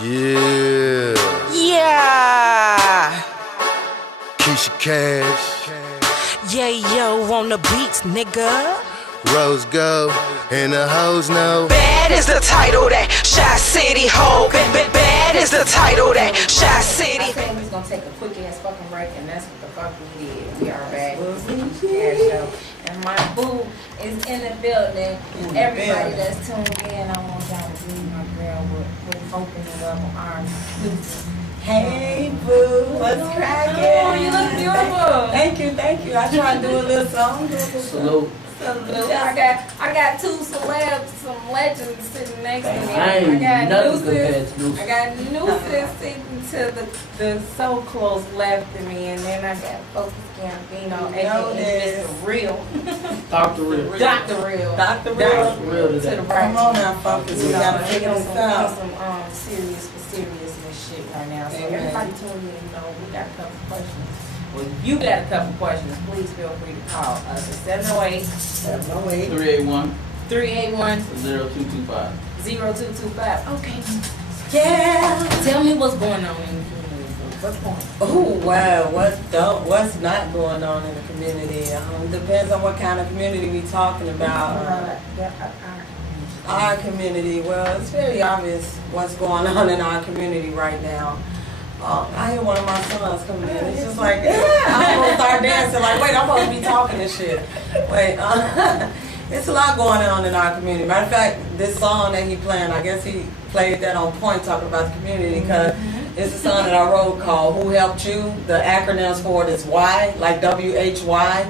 Yeah. Yeah. Kesh Kash. Yeah, yo, on the beats, nigga. Rose go, and the hoes know. Bad is the title that Shy City hold. Bad is the title that Shy City. I said we was gonna take a quick ass fucking break, and that's what the fuck we did. We are back. Show. And my boo is in the building. Everybody that's tuned in, I want y'all to greet my girl with opening up arms. Hey boo, what's cracking? Oh, you look beautiful. Thank you. I try to do a little song. Salute. I got two celebs, some legends sitting next to me. I ain't nothing compared to Newsense. I got Newsense sitting to the so close left of me, and then I got Fokus Gambino, aka Mr. Real. Dr. Real. Dr. Real. Dr. Real. Real To today. the right. Come on now, Focus. We gotta figure this out. some serious for seriousness shit right now. So everybody tune in, you know, we got a couple questions. Well, you got a couple questions, please feel free to call us at 708 708. 381 381 0225. 0225. Okay. Yeah. Tell me what's going on in the community. What's going on? Oh wow, what's not going on in the community? Depends on what kind of community we talking about. Our community, well, it's very obvious what's going on in our community right now. I hear one of my sons coming in. It's just like, I'm gonna start dancing. Like, wait, I'm supposed to be talking this shit. Wait, it's a lot going on in our community. Matter of fact, this song that he playing, I guess he played that on point, talking about the community, because it's a song that I wrote called "Who Helped You." The acronyms for it is Y, like WHY.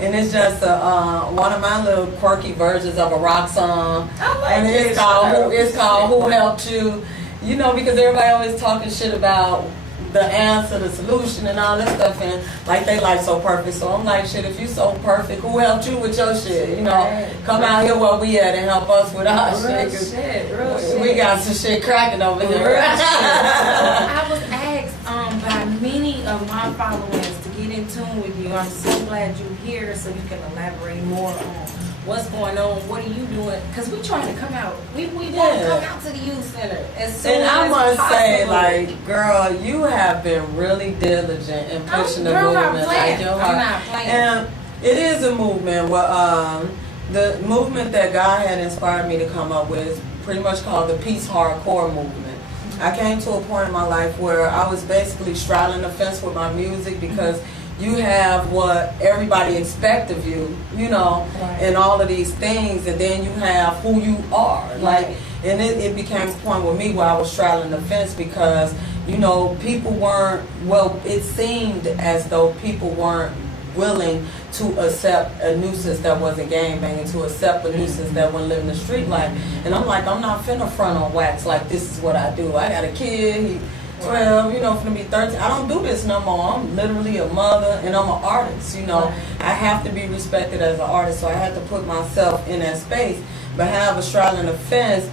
And it's just one of my little quirky versions of a rock song. And it's called Who Helped You? You know, because everybody always talking shit about the answer, the solution, and all this stuff, and like they life so perfect. So I'm like, shit, if you so perfect, who helped you with your shit? You know, come out here where we at and help us with our shit. Real shit. We got some shit cracking over here. I was asked by many of my followers to get in tune with you. I'm so glad you're here so you can elaborate more on what's going on, what are you doing? Because we trying to come out. We want to come out to the youth center as soon And I as must possible. say, like, girl, you have been really diligent in pushing the movement. Like your heart. I'm not playing. And it is a movement. Well, the movement that God had inspired me to come up with is pretty much called the Peace Hardcore movement. I came to a point in my life where I was basically straddling the fence with my music because you have what everybody expects of you, you know, and all of these things, and then you have who you are. Like, and it became a point with me where I was straddling the fence because, you know, people weren't, well, it seemed as though people weren't willing to accept a nuisance that wasn't gangbanging, to accept a nuisance that wasn't living the street life. And I'm like, I'm not finna front on wax like this is what I do. I got a kid, he 12, you know, finna be 13. I don't do this no more. I'm literally a mother and I'm an artist, you know. I have to be respected as an artist, so I had to put myself in that space. But have a straddling the fence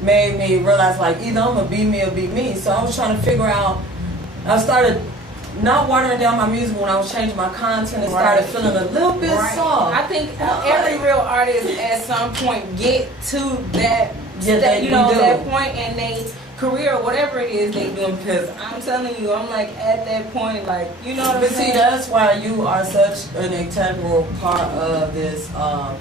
made me realize, like, either I'm gonna be me or be me. So I was trying to figure out, I started not watering down my music when I was changing my content and started feeling a little bit soft. I think every real artist at some point get to that, Yeah, that point in their career or whatever it is they do. Because I'm telling you, I'm like at that point, like, you know what I'm saying? See, that's why you are such an integral part of this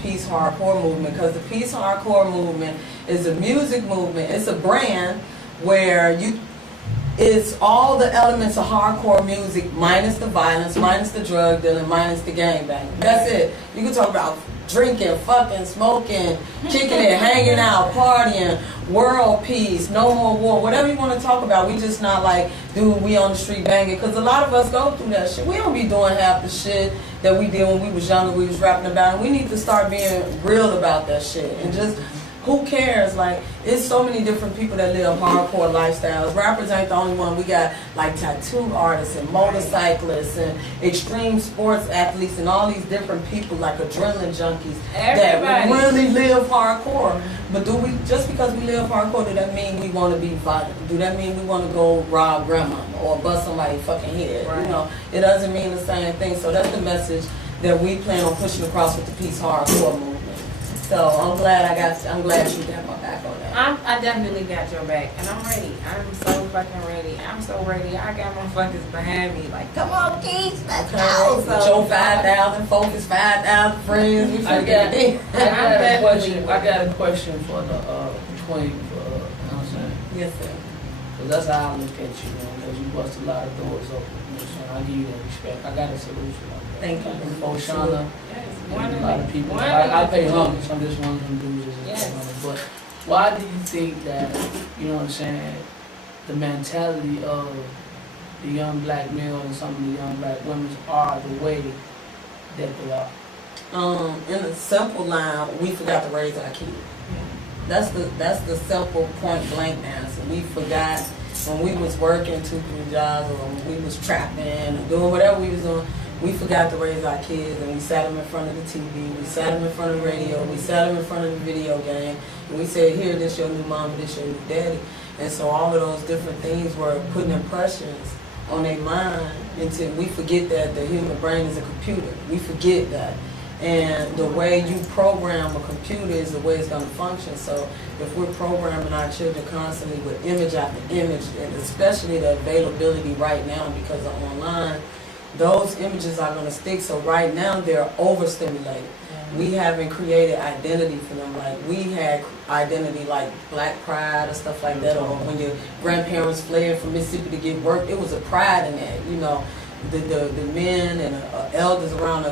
Peace Hardcore movement, because the Peace Hardcore movement is a music movement. It's a brand where it's all the elements of hardcore music minus the violence, minus the drug dealing, minus the gangbanging. That's it. You can talk about drinking, fucking, smoking, kicking it, hanging out, partying, world peace, no more war, whatever you want to talk about. We just not like, dude, we on the street banging, because a lot of us go through that shit. We don't be doing half the shit that we did when we was younger, we was rapping about. And we need to start being real about that shit and just, who cares? Like, it's so many different people that live hardcore lifestyles. Rappers ain't the only one. We got like tattoo artists and motorcyclists and extreme sports athletes and all these different people, like adrenaline junkies that really live hardcore. But do we, just because we live hardcore, do that mean we want to be violent? Do that mean we want to go rob grandma or bust somebody's fucking head? You know, it doesn't mean the same thing. So that's the message that we plan on pushing across with the Peace Hardcore movement. So I'm glad you got my back. back on that. I definitely got your back, and I'm ready. I'm so fucking ready. I'm so ready. I got motherfuckers behind me, like, come on, Keys, let's go. With your 5,000 focus, 5,000 friends. We I forget it. got a question for the queen. You know what I'm saying? Yes, sir. Cause that's how I look at you, man. Cause you bust a lot of doors open. You know what I'm saying? I give you that respect. I got a solution. Thank you. For Shauna, Yes, a lot of people. I pay homage. I'm just one of them dudes. Yes. But why do you think that, you know what I'm saying, the mentality of the young black male and some of the young black women are the way that they are? In a simple line, we forgot to raise our kids. That's the simple point blank answer. We forgot when we was working 2-3 jobs, or when we was trapping or doing whatever we was doing. We forgot to raise our kids, and we sat them in front of the TV, we sat them in front of the radio, we sat them in front of the video game, and we said, here, this your new mom, this your new daddy. And so all of those different things were putting impressions on their mind until we forget that the human brain is a computer. We forget that. And the way you program a computer is the way it's going to function. So if we're programming our children constantly with image after image, and especially the availability right now because of online, those images are going to stick. So right now they're overstimulated. We haven't created identity for them. Like we had identity like Black Pride or stuff like that, or when your grandparents fled from Mississippi to get work, it was a pride in that. You know, the men and elders around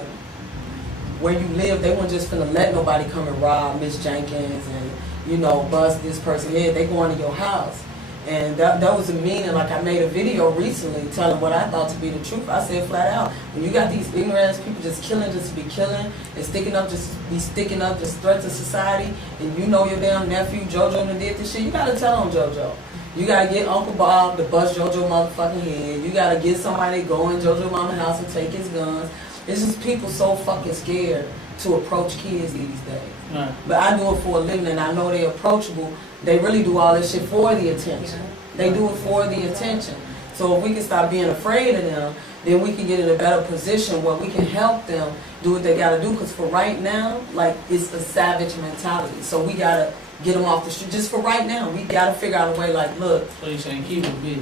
where you live, they weren't just finna let nobody come and rob Miss Jenkins and, you know, bust this person head. They going to your house. And that was the meaning. Like I made a video recently telling what I thought to be the truth. I said flat out, when you got these ignorant people just killing just to be killing and sticking up just to be sticking up, just threat to society, and you know your damn nephew JoJo done did this shit, you gotta tell on JoJo. You gotta get Uncle Bob to bust JoJo motherfucking head. You gotta get somebody to go in JoJo mama's house and take his guns. It's just people so fucking scared to approach kids these days. Right. But I do it for a living, and I know they're approachable. They really do all this shit for the attention. They do it for the attention. So if we can stop being afraid of them, then we can get in a better position where we can help them do what they gotta do. Because for right now, like, it's a savage mentality. So we gotta get them off the street. Just for right now, we gotta figure out a way. Like, look, So you're saying keep it big.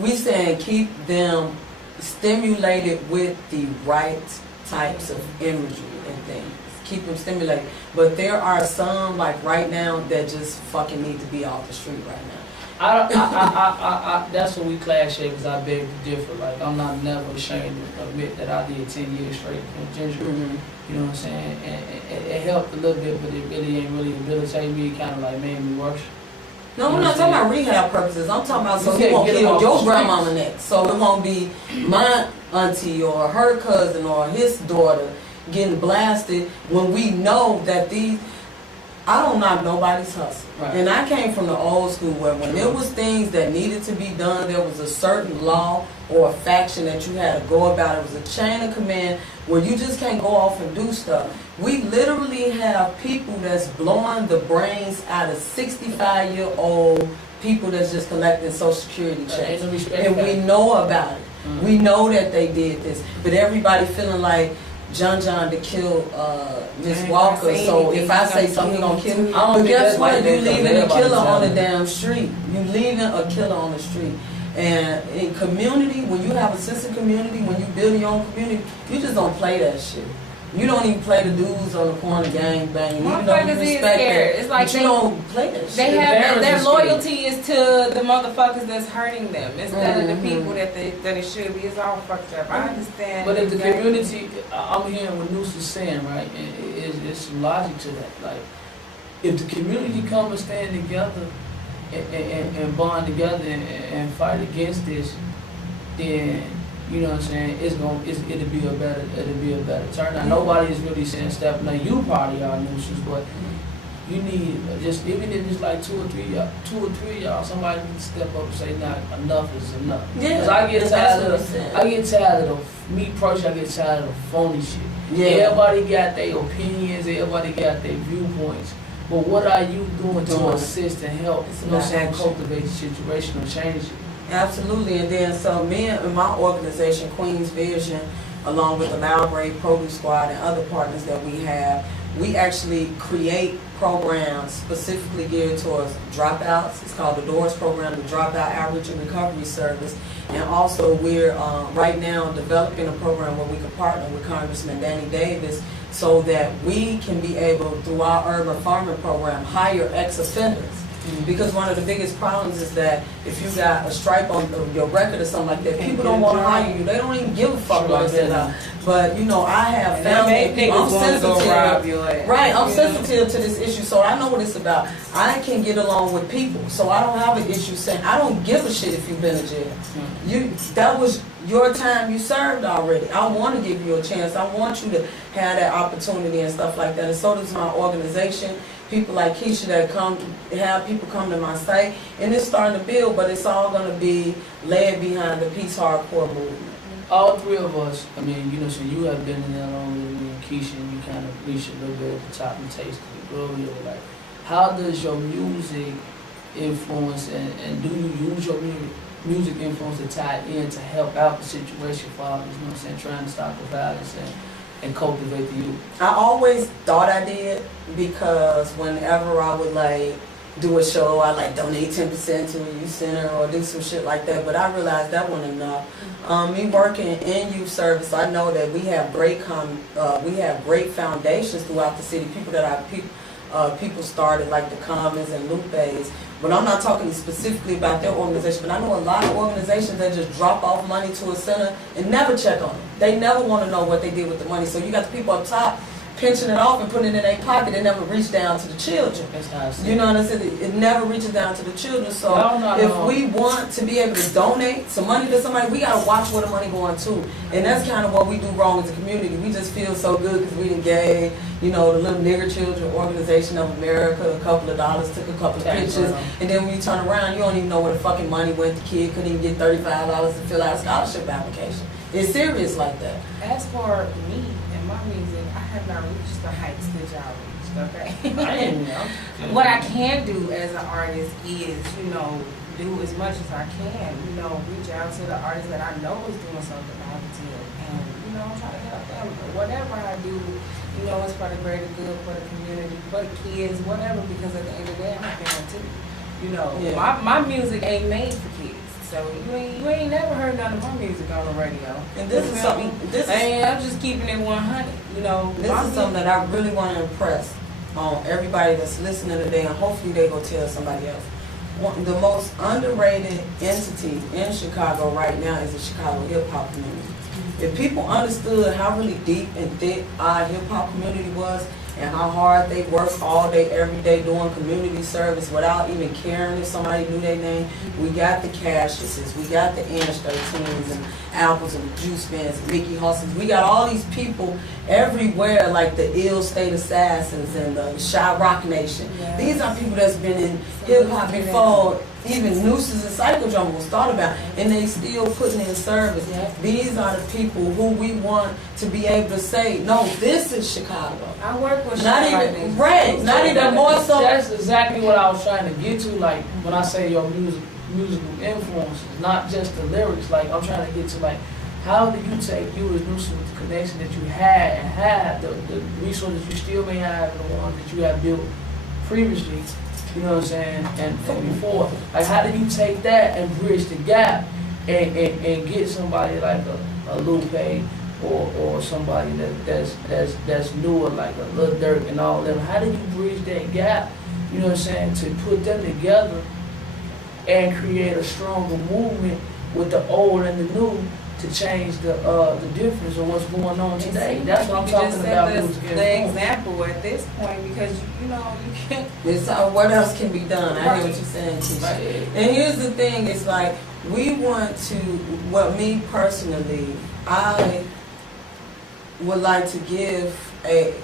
we saying keep them stimulated with the right types of imagery and things. Keep them stimulated. But there are some, like right now, that just fucking need to be off the street right now. That's what we clash here, because I beg to differ. Like, I'm not never ashamed to admit that I did 10 years straight penitentiary. You know what I'm saying? And it helped a little bit, but it really ain't really debilitated me. It kind of like made me worse. No, we're not talking about rehab purposes. I'm talking about so you won't kill your grandmama next. So it won't be my auntie or her cousin or his daughter getting blasted when we know that these... I don't knock nobody's hustle. Right. And I came from the old school where when there was things that needed to be done, there was a certain law or a faction that you had to go about. It was a chain of command where you just can't go off and do stuff. We literally have people that's blowing the brains out of 65-year-old people that's just collecting Social Security checks. And we know about it. We know that they did this. But everybody feeling like John to kill Miss Walker, so if I say something gonna kill me, but guess what? You leaving a killer on the damn street. You leaving a killer on the street. And in community, when you have a sense of community, when you build your own community, you just don't play that shit. You don't even play the dudes on the corner gang banging. You don't even respect that. It's like but you don't play that shit. They have their loyalty is to the motherfuckers that's hurting them instead of the people that it should be. It's all fucked up. I understand. But if the community, I'm hearing what Noose is saying, right? And it's some logic to that. Like, if the community come and stand together and bond together and fight against this, then, you know what I'm saying, it'll be a better turnout. Nobody is really saying step. Now you part of y'all nuisance, but you need just, even if it's like two or three of y'all, somebody needs to step up and say, nah, enough is enough. Yeah, because I get tired of me personally. I get tired of phony shit. Yeah. Everybody got their opinions. Everybody got their viewpoints. But what are you doing to assist and help? You know what I'm saying? Cultivate the situation or change it. Absolutely, and then so me and my organization, Queen's Vision, along with the Loud Grade Produce Squad and other partners that we have, we actually create programs specifically geared towards dropouts. It's called the DOORS program, the Dropout Outreach and Recovery Service. And also we're right now developing a program where we can partner with Congressman Danny Davis so that we can be able, through our urban farming program, hire ex-offenders. Because one of the biggest problems is that if you got a stripe on your record or something like that, people don't want to hire you. They don't even give a fuck about that. But you know, I have found that I'm sensitive. Right, I'm sensitive to this issue, so I know what it's about. I can get along with people, so I don't have an issue saying I don't give a shit if you've been in jail. That was your time you served already. I want to give you a chance. I want you to have that opportunity and stuff like that. And so does my organization. People like Keisha that have people come to my site, and it's starting to build, but it's all going to be led behind the peace hardcore movement. All three of us, I mean, you know, so you have been in there longer than me and Keisha, and you kind of reached a little bit at the top and tasted the glory of like, how does your music influence, and do you use your music influence to tie in to help out the situation for others, you know what I'm saying, trying to stop the violence and cultivate the youth? I always thought I did, because whenever I would like do a show, I like donate 10% to a youth center or do some shit like that. But I realized that wasn't enough. Me working in youth service, I know that we have great foundations throughout the city. People started like the Commons and Lupe's. But I'm not talking specifically about their organization, but I know a lot of organizations that just drop off money to a center and never check on it. They never want to know what they did with the money. So you got the people up top pinching it off and putting it in their pocket. It never reach down to the children. That's how I see You know what I'm saying? It never reaches down to the children. So if we want to be able to donate some money to somebody, we got to watch where the money going to. And that's kind of what we do wrong as a community. We just feel so good because we done gave, you know, the Little Nigger Children Organization of America a couple of dollars, took a couple of pictures, and then when you turn around, you don't even know where the fucking money went. The kid couldn't even get $35 to fill out a scholarship application. It's serious like that. As for me and my music, I have not reached the heights that y'all reached, okay? What I can do as an artist is, you know, do as much as I can, you know, reach out to the artists that I know is doing something positive, and, you know, try to help them. Whatever I do, you know, it's for the greater good, for the community, for the kids, whatever, because at the end of the day, I'm a parent too. You know, my music ain't made for kids. So you ain't never heard none of my music on the radio. And this is something. I'm just keeping it 100. You know, this is something that I really want to impress on everybody that's listening today, and hopefully they go tell somebody else. The most underrated entity in Chicago right now is the Chicago hip hop community. If people understood how really deep and thick our hip hop community was, and how hard they work all day, every day doing community service without even caring if somebody knew their name. We got the Cashes, we got the Ange 13s and Apples and Juice Bands and Mickey Hustles. We got all these people everywhere, like the Ill State Assassins and the Shy Rock Nation. Yeah. These are people that's been in hip hop before even Newsense and Psychodrome was thought about, and they still putting in service. Yeah. These are the people who we want to be able to say, no, this is Chicago. I work with not even right, not even more so. That's exactly what I was trying to get to. Like when I say your musical influences, not just the lyrics. Like I'm trying to get to like, how do you take you as Newsense with the connection that you had and have the resources you still may have, and the ones that you have built previously. You know what I'm saying? And before, like, how do you take that and bridge the gap and get somebody like a Lupe or somebody that's newer, like a Lil Durk and all them? How do you bridge that gap? You know what I'm saying? To put them together and create a stronger movement with the old and the new to change the difference of what's going on today. That's what I'm talking about. The example at this point, because you know you can't. It's what else can be done? I hear what you're saying, Keisha. Right. And here's the thing: it's like we want to. Well, me personally, I would like to give a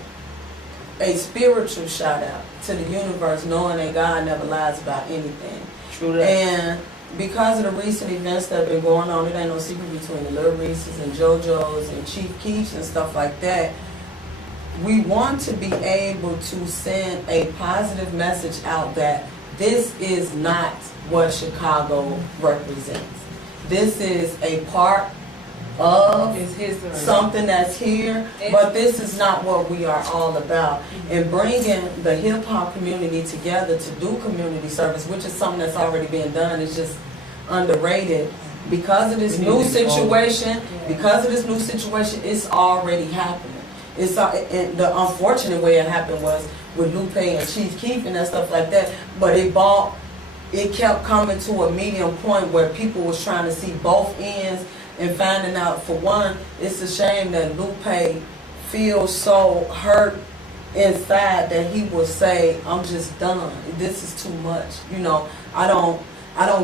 spiritual shout out to the universe, knowing that God never lies about anything. True that. And because of the recent events that have been going on, it ain't no secret between the Lil Reese's and JoJo's and Chief Keef and stuff like that. We want to be able to send a positive message out that this is not what Chicago represents. This is a part of It's history. something that's here, but this is not what we are all about. And bringing the hip hop community together to do community service, which is something that's already being done, is just underrated. Because of this new situation, it's already happening. And the unfortunate way it happened was with Lupe and Chief Keef and that stuff like that. But it kept coming to a medium point where people was trying to see both ends and finding out, for one, it's a shame that Lupe feels so hurt inside that he will say, I'm just done. This is too much. You know, I don't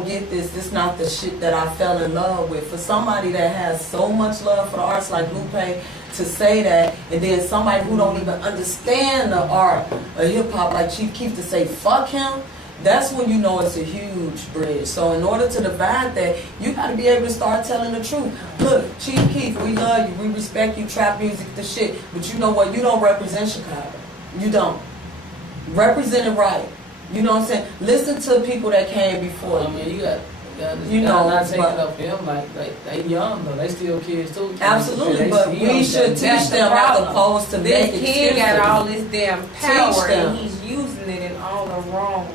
get this. This is not the shit that I fell in love with. For somebody that has so much love for the arts like Lupe to say that, and then somebody who don't even understand the art of hip hop like Chief Keef to say fuck him, that's when you know it's a huge bridge. So in order to divide that, you got to be able to start telling the truth. Look, Chief Keef, we love you, we respect you, trap music, the shit, but you know what? You don't represent Chicago. You don't. Represent it right. You know what I'm saying? Listen to people that came before you. I mean, you got you know, not taking up for them like they young though. They still kids too. Absolutely, but we should teach them as opposed to this make kid got all this damn power them. and he's using it in all the wrong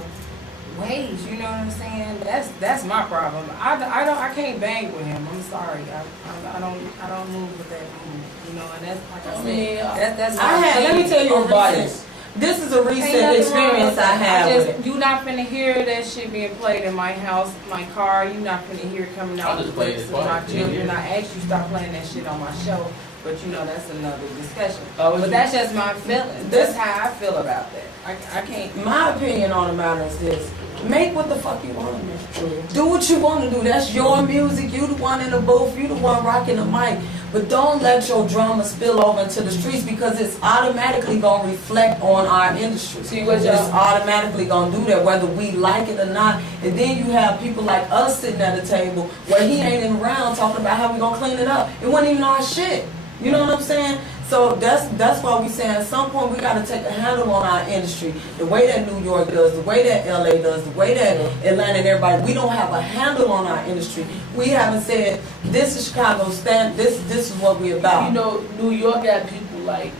ways. You know what I'm saying? That's my problem. I can't bang with him. I'm sorry. I don't move with that move. You know, and that's like I said. That's let me tell you about this. This is a recent experience I had. You not finna hear that shit being played in my house, my car. You not finna hear it coming out the clips of my children. I asked you stop playing that shit on my show, but you know that's another discussion. But that's just my feeling. That's how I feel about that. I can't. My opinion on the matter is this: make what the fuck you want to make. Do what you want to do. That's your music. You the one in the booth. You the one rocking the mic. But don't let your drama spill over into the streets, because it's automatically going to reflect on our industry. See what it's automatically going to do that, whether we like it or not. And then you have people like us sitting at a table where he ain't even around talking about how we going to clean it up. It wasn't even our shit. You know what I'm saying? So that's why we saying at some point we got to take a handle on our industry. The way that New York does, the way that LA does, the way that Atlanta and everybody, we don't have a handle on our industry. We haven't said, this is Chicago stand, this is what we about. You know, New York got people like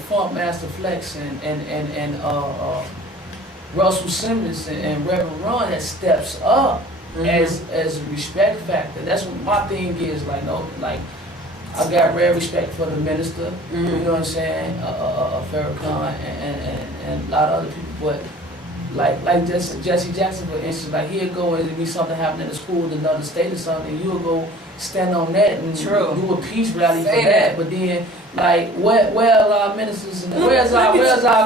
Funk Master Flex and Russell Simmons and Reverend Ron that steps up as a respect factor. That's what my thing is. I got rare respect for the minister, you know what I'm saying, Farrakhan and a lot of other people, but like Jesse Jackson, for instance, like he'll go and be something happening in the school in another state or something, you'll go stand on that and do a peace rally for that. But then, like, where's our ministers and where's our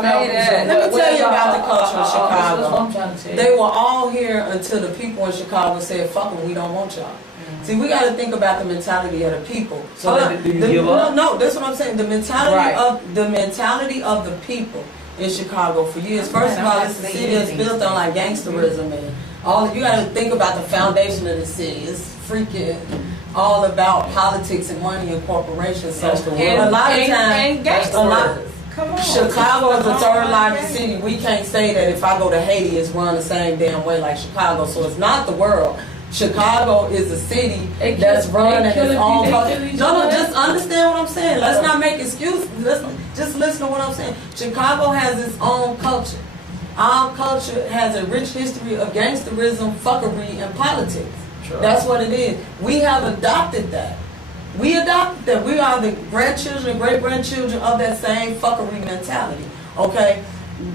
Malcolms? Let me tell you about the culture of Chicago. That's what I'm trying to tell you. They were all here until the people in Chicago said, fuck them, we don't want y'all. See, we got to think about the mentality of the people. So did you give up? No, that's what I'm saying. The mentality of the people in Chicago for years. First of all, it's a city that's built on like gangsterism and all. You got to think about the foundation of the city. It's freaking all about politics and money and corporations. So a lot of times, Chicago is the third largest city. We can't say that if I go to Haiti, it's run the same damn way like Chicago. So it's not the world. Chicago is a city that's run at its own culture. No, just understand what I'm saying. Let's not make excuses. Just listen to what I'm saying. Chicago has its own culture. Our culture has a rich history of gangsterism, fuckery, and politics. Sure. That's what it is. We have adopted that. We adopted that. We are the grandchildren and great-grandchildren of that same fuckery mentality. Okay?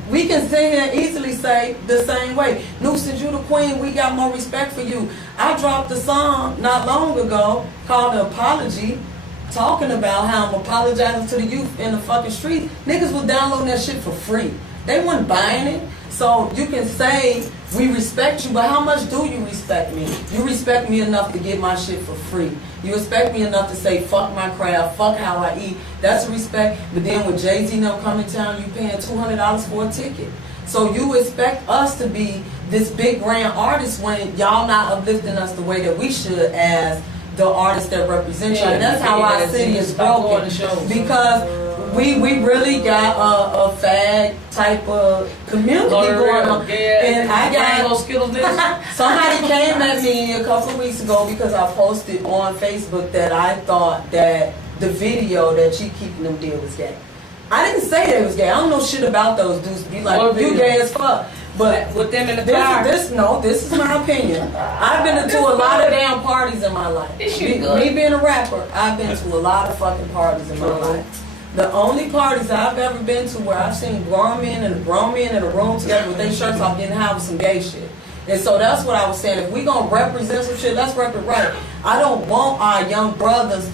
We can sit here and easily say the same way. Newsense, you the queen, we got more respect for you. I dropped a song not long ago called The Apology, talking about how I'm apologizing to the youth in the fucking street. Niggas was downloading that shit for free. They weren't buying it. So you can say we respect you, but how much do you respect me? You respect me enough to get my shit for free. You respect me enough to say fuck my craft, fuck how I eat. That's respect. But then with Jay-Z and them coming town, you paying $200 for a ticket. So you expect us to be this big grand artist when y'all not uplifting us the way that we should as the artists that represent you. And that's how our city is broken. Because we really got a fag type of community going on. And I got somebody came at me a couple of weeks ago because I posted on Facebook that I thought that the video that she keeping them did was gay. I didn't say they was gay. I don't know shit about those dudes. Be like, you gay as fuck. But with them in the car. This is my opinion. I've been to a lot of damn parties in my life. Me being a rapper, I've been to a lot of fucking parties in my life. The only parties I've ever been to where I've seen grown men in a room together with their shirts off getting high with some gay shit. And so that's what I was saying. If we gonna represent some shit, let's rep it right. I don't want our young brothers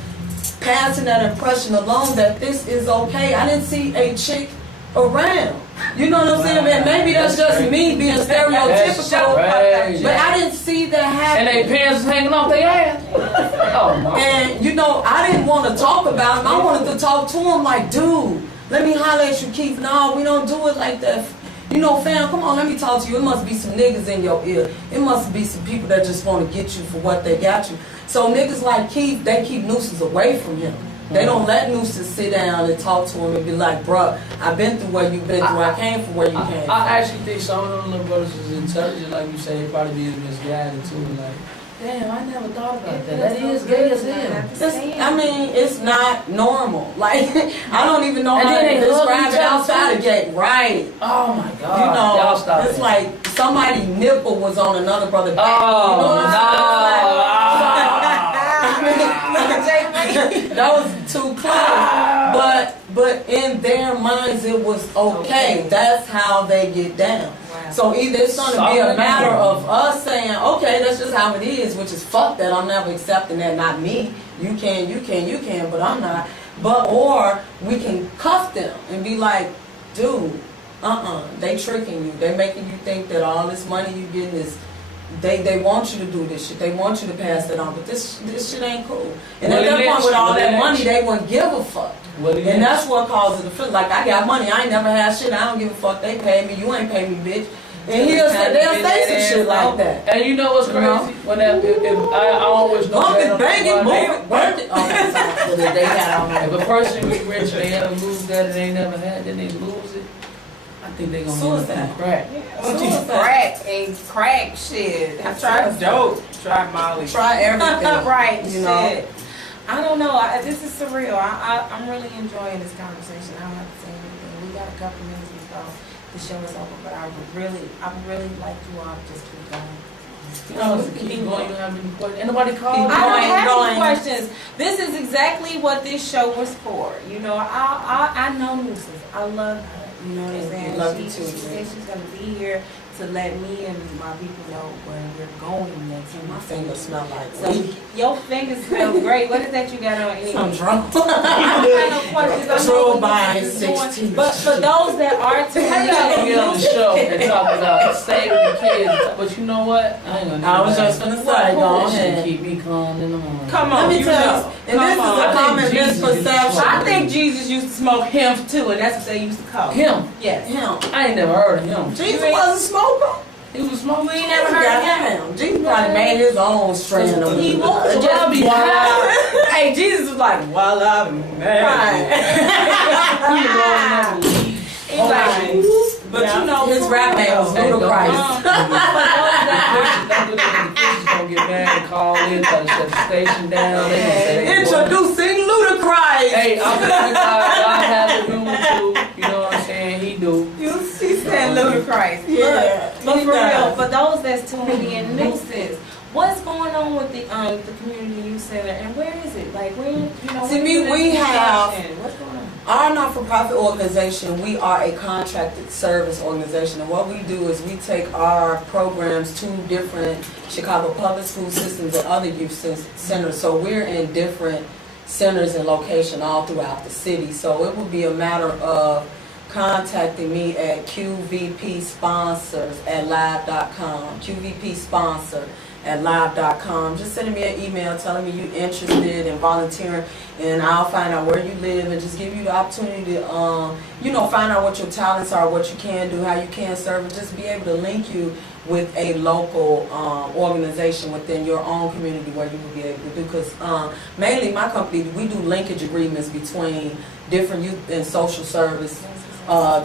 passing that impression along that this is okay. I didn't see a chick around. You know what I'm saying? And maybe that's just me being stereotypical, but I didn't see that happen. And their pants hanging off their ass. Oh, no. And you know, I didn't want to talk about him. I wanted to talk to him like, dude, let me holler at you, Keith. No, we don't do it like that. You know, fam, come on, let me talk to you. It must be some niggas in your ear. It must be some people that just want to get you for what they got you. So niggas like Keith, they keep Newsense away from him. They don't let Newsense sit down and talk to him and be like, bruh, I've been through where you've been through. I came from where you came from. I actually think some of them little brothers is intelligent, like you say, probably be misguided too. Like, damn, I never thought about that. That is gay as hell. I mean, it's not normal. Like, I don't even know how to describe it outside of gay. Right. Oh my God. You know, it's like somebody nipple was on another brother's back. Oh, you know that was too close. But in their minds it was okay. That's how they get down. Wow. So either it's going to be a matter of us saying, okay, that's just how it is, which is fuck that, I'm never accepting that, not me. You can, but I'm not. Or we can cuff them and be like, dude, they tricking you. They making you think that all this money you getting is, they want you to do this shit. They want you to pass that on, but this shit ain't cool. And at that point, with all that money, they wouldn't give a fuck. And that's what causes the feel. Like, I got money, I ain't never had shit. I don't give a fuck. They pay me. You ain't pay me, bitch. And they'll say some shit like that. And you know what's crazy? When I always know that. Banging, work it. Okay, sorry. They got if a person is rich and they ever lose that and they never had, then they lose it. I think they gonna suicide. Crack. Crack shit. I tried dope. Try Molly. Try everything. Right. You know. I don't know. This is surreal. I'm really enjoying this conversation. I don't have to say anything. We got a couple minutes before the show is over, but I really like you all to just keep going. You know, keep going. You have any questions? Anybody call? I don't have any questions. This is exactly what this show was for. You know, I know Newsense. I love her. You know what I'm saying? Love you too. She said she's gonna be here to let me and my people know where we're going next. And my fingers smell like weed. Your fingers smell great. What is that you got on? Anyway? I'm drunk. I don't have no questions. Drove by 16. But for those that are tuned I gotta get on the show and talk about saving the kids. But you know what? I ain't gonna. I was just gonna say, go ahead. Keep me calm in the morning. Come on, let me tell you. And this is a common misperception. I think Jesus used to smoke hemp too, and that's what they used to call him. Yes, him. I ain't never heard of him. Jesus was a smoker. He was smoking. We ain't never heard of him. Jesus probably made his own strand of He weed. was just be high. Hey, Jesus was like, voila, man. He's like, but you know, his rap name was Ludacris. Gonna get mad and call in, try to shut the station down. They gonna say, introducing Ludacris. Hey, I'm gonna God has a human too. You know what I'm saying? He do. She said Ludacris. Yeah. But for real, for those that's tuning in, Newsense, what's going on with the community youth center, and where is it? Like, where, you know? See, we have what's going on? Our not-for-profit organization. We are a contracted service organization, and what we do is we take our programs to different Chicago public school systems and other youth centers. So we're in different centers and locations all throughout the city. So it would be a matter of contacting me at qvpsponsors@live.com. qvpsponsor@live.com. Just sending me an email telling me you're interested in volunteering, and I'll find out where you live and just give you the opportunity to, find out what your talents are, what you can do, how you can serve, and just be able to link you with a local organization within your own community where you will be able to do. Because mainly my company, we do linkage agreements between different youth and social service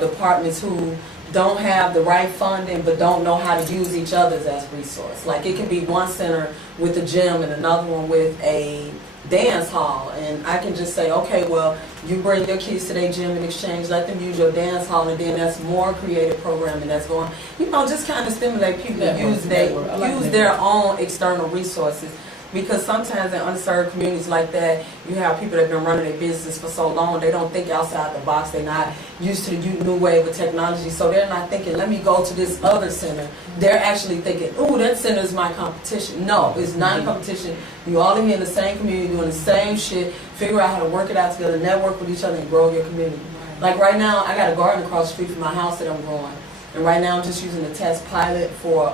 departments who don't have the right funding but don't know how to use each other's as resource. Like it can be one center with a gym and another one with a dance hall, and I can just say, okay, well, you bring your kids to their gym in exchange, let them use your dance hall, and then that's more creative programming that's going, just kind of stimulate people to use their own external resources. Because sometimes in underserved communities like that, you have people that have been running their business for so long, they don't think outside the box, they're not used to the new wave of technology, so they're not thinking, let me go to this other center. They're actually thinking, ooh, that center is my competition. No, it's not competition. You all in the same community doing the same shit, figure out how to work it out together, network with each other, and grow your community. Like right now, I got a garden across the street from my house that I'm growing. And right now I'm just using the test pilot for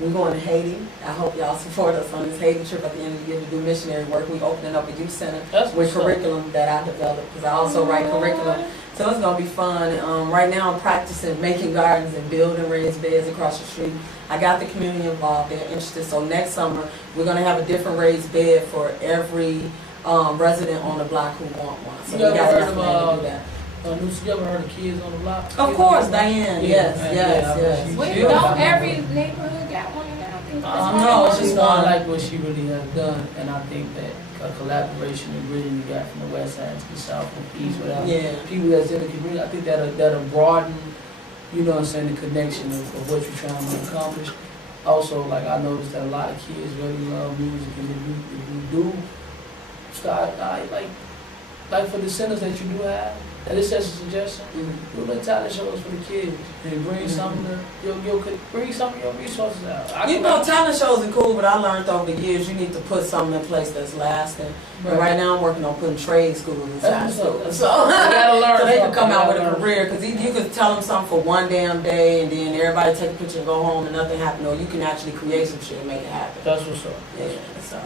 we're going to Haiti. I hope y'all support us on this Haiti trip at the end of the year to do missionary work. We're opening up a youth center with curriculum that I developed because I also write curriculum. So it's going to be fun. Right now I'm practicing making gardens and building raised beds across the street. I got the community involved. They're interested. So next summer we're going to have a different raised bed for every resident on the block who want one. So we got enough money to do that. You ever heard of Kids on the Block? Of course, Diane. Yes. Don't every neighborhood got one of that? No, it's just not like what she really has done, and I think that a collaboration and bridging you got from the west side to the south and east, without people that's in the community, I think that'll broaden, you know what I'm saying, the connection of what you're trying to accomplish. Also, like I noticed that a lot of kids really love music, and if you do start like for the centers that you do have. And this is a suggestion. Do the talent shows for the kids and bring some of bring some of your resources out. Talent shows are cool, but I learned over the years you need to put something in place that's lasting. Right. And right now I'm working on putting trade schools inside schools. So they can come out with a career, because you could tell them something for one damn day and then everybody take a picture and go home and nothing happened. Or you can actually create some shit and make it happen. That's what's up. Yeah, so.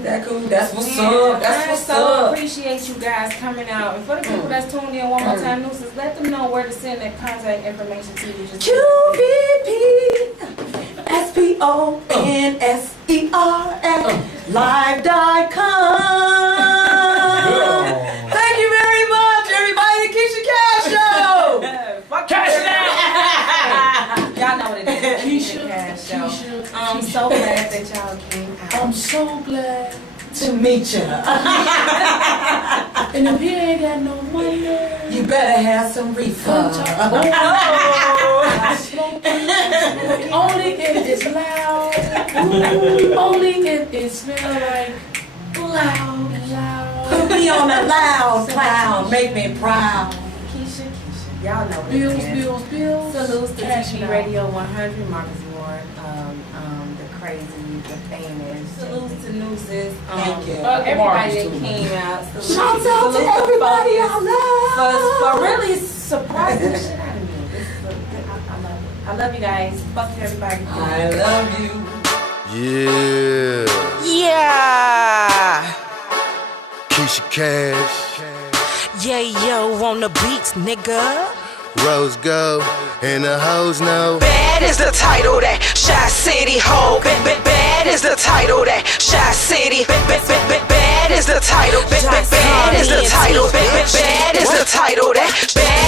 That cool. That's what's up. That's what's up. Appreciate you guys coming out. And for the people that's tuned in one more time, Newsense, let them know where to send their contact information to you. QVPSPONSERS Thank you very much, everybody. The Kesh Kash Show. Cash it out. Y'all know what it is. Kesh Kash Show. I'm so glad that y'all came out. I'm so glad to meet you. And if you ain't got no money, you better have some refund. Only if it's loud. Only if it smells like loud. Put me on a loud cloud. Make me proud. Keisha. Y'all know what it is. Bills. Salutes to TV Radio 100, Marcus Ward, the crazy, the famous. Salutes to Newsense. Thank you. Everybody that came out. Shouts out to everybody I love. For really surprising the shit out of me. This is I love it. I love you guys. Fuck to everybody. I love you. Yeah. Kesh Kash. Yeah, yo, on the beats, nigga. Rose go, and the hoes know. Bad is the title that Shy City hold. Bad is the title that Shy City. Bad is the title. Bad is the title. Bad is the title that. Bad